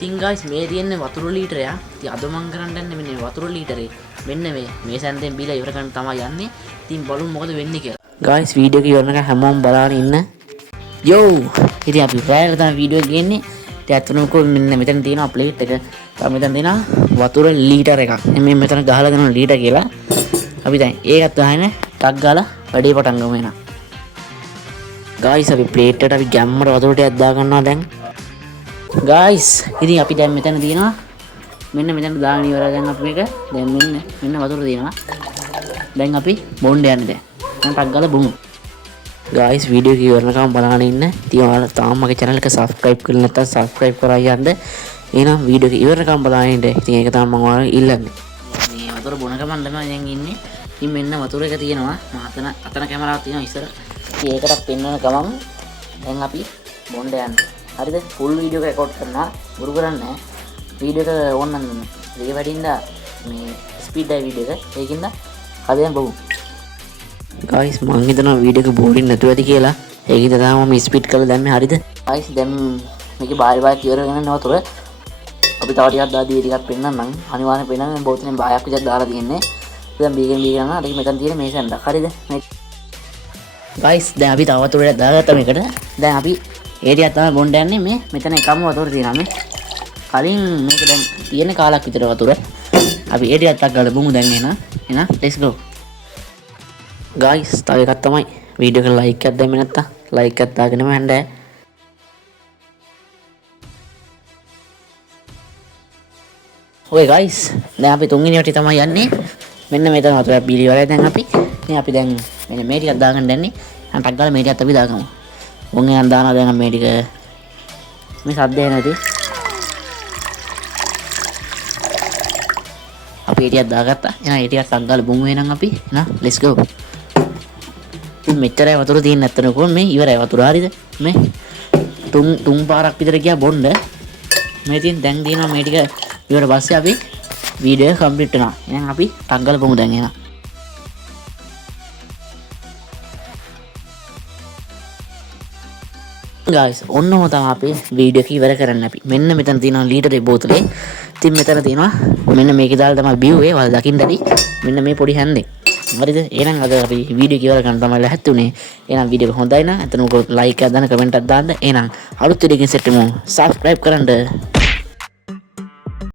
ඉතින් guys මේ තියෙන්නේ වතුර ලීටරයක්. ඉතින් අද මම කරන්න යන්නේ මෙන්න මේ වතුර ලීටරේ. මෙන්න මේ සැන්දෙන් බීලා ඉවර කරන්න තමයි යන්නේ. ඉතින් බලමු මොකද වෙන්නේ කියලා. guys වීඩියෝ එක ඉවරනකම් හැමෝම බලන්න ඉන්න. යෝ! ඉතින් අපි රැයට තමයි වීඩියෝ එක ගේන්නේ. ඉතින් අතනක මෙන්න මෙතන තියෙනවා ප්ලේට් එක. තව මෙතන තියෙනවා වතුර ලීටර එකක්. මේ මෙතන ගහලා දෙනවා ලීටර කියලා. අපි දැන් ඒකත් ගහගෙන ටක් ගාලා වැඩේ පටන් ගමු එහෙනම්. guys අපි ප්ලේට් එකට අපි ගැම්මට වතුර ටිකක් දා ගන්නවා දැන්. guys ඉතින් අපි දැන් මෙතන තියෙනවා මෙන්න මෙතන දාගෙන ඉවරයි දැන් අපි මේක දැන් මෙන්න වතුර තියෙනවා දැන් අපි බොන්න යන්නේ දැන් මම ටක් ගාලා බොමු guys වීඩියෝ එක ඉවරනකම් බලන්න ඉන්න ඉතින් ඔයාලා තාම මගේ channel එක subscribe කරලා නැත්නම් subscribe කරලා යන්න එහෙනම් වීඩියෝ එක ඉවරනකම් බලන්න ඉන්න ඉතින් ඒක තමයි මම ඔයාලට ඉල්ලන්නේ මේ වතුර බොන ගමන් තමයි දැන් ඉන්නේ ඉතින් මෙන්න වතුර එක තියෙනවා මම අතන කැමරාවක් තියෙනවා ඉස්සර ඉතින් ඒකටත් පෙන්වන ගමන් දැන් අපි බොන්න යන්නේ හරිද ෆුල් වීඩියෝ එක රෙකෝඩ් කරනවා බුරු කරන්නේ වීඩියෝ එක ඕනනම් දෙක වැඩිින්ද මේ ස්පීඩ් එකයි වීඩියෝ එක ඒකින්ද හදෙන් බලමු guys මම හිතනවා වීඩියෝ එක බෝරින් නැතුව ඇති කියලා ඒකින්ද තමයි මම ස්පීඩ් කරලා දැම්මේ හරිද guys දැන් මේකේ බාරි ඉවර කරගෙන නවතුර අපි තව ටිකක් දාදී ටිකක් පෙන්නන්නම් අනිවාර්යෙන් පෙන්නන්න බෝතලෙන් බායක් විතර දාලා තියෙන්නේ දැන් බීගෙන යනවා අර මෙතන තියෙන මේ සැන්ඩක් හරිද guys දැන් අපි තව වතුර ටිකක් දාගත්තා මේකට දැන් අපි ඒ ටිකක් තමයි බොන්න යන්නේ මේ මෙතන එකම වතුර තියෙනවා මේ කලින් මේක දැන් තියෙන කාලක් විතර වතුර අපි ඒ ටිකක් අත්ගාලා බොමු දැන් එහෙනම් let's go guys තව එකක් තමයි වීඩියෝ එක ලයික් එකක් දැම්මේ නැත්තම් ලයික් එකක් දාගෙනම යන්න ඔය guys දැන් අපි තුන්වෙනි වටේ තමයි යන්නේ මෙන්න මෙතන වතුරක් බීලි වලයි දැන් අපි දැන් මෙන්න මේ ටිකක් දාගන්න යන්නේ අන්ටක් ගාලා මේ ටිකත් අපි දාගමු උන්ගෙන් දානවා දැන් මේ ටික මේ සද්දේ නැති අපි ඒ ටිකක් දාගත්තා එහෙනම් ඒ ටිකක් අංගාල බොමු එහෙනම් අපි එහෙනම් let's go ඉතින් මෙච්චරයි වතුර තියෙන්නේ නැත්තන කොහොම මේ ඉවරයි වතුර හරියද මේ තුන් පාරක් විතර ගියා බොන්න මේ තියෙන දැන් තියෙනවා මේ ටික ඉවර පස්සේ අපි වීඩියෝ එක කම්ප්ලීට් වෙනවා එහෙනම් අපි අංගාල බොමු දැන් එහෙනම් guys ඔන්නම තමයි අපි වීඩියෝ එක ඉවර කරන්න අපි මෙන්න මෙතන තියෙනවා ලීටරේ බෝතලේ ඉතින් මෙතන තියෙනවා මෙන්න මේකේ දාලා තමයි බිව්වේ වල දකින්න ඇති මෙන්න මේ පොඩි හැන්දේ හරිද එහෙනම් අද අපි වීඩියෝ එක ඉවර කරන්න තමයි ලැහැත් උනේ එහෙනම් වීඩියෝ එක හොඳයි නම් එතන ලයික් එකක් දාන්න කමෙන්ට් එකක් දාන්න එහෙනම් අලුත් වීඩියෝ එකකින් සෙට් වෙමු subscribe කරන්න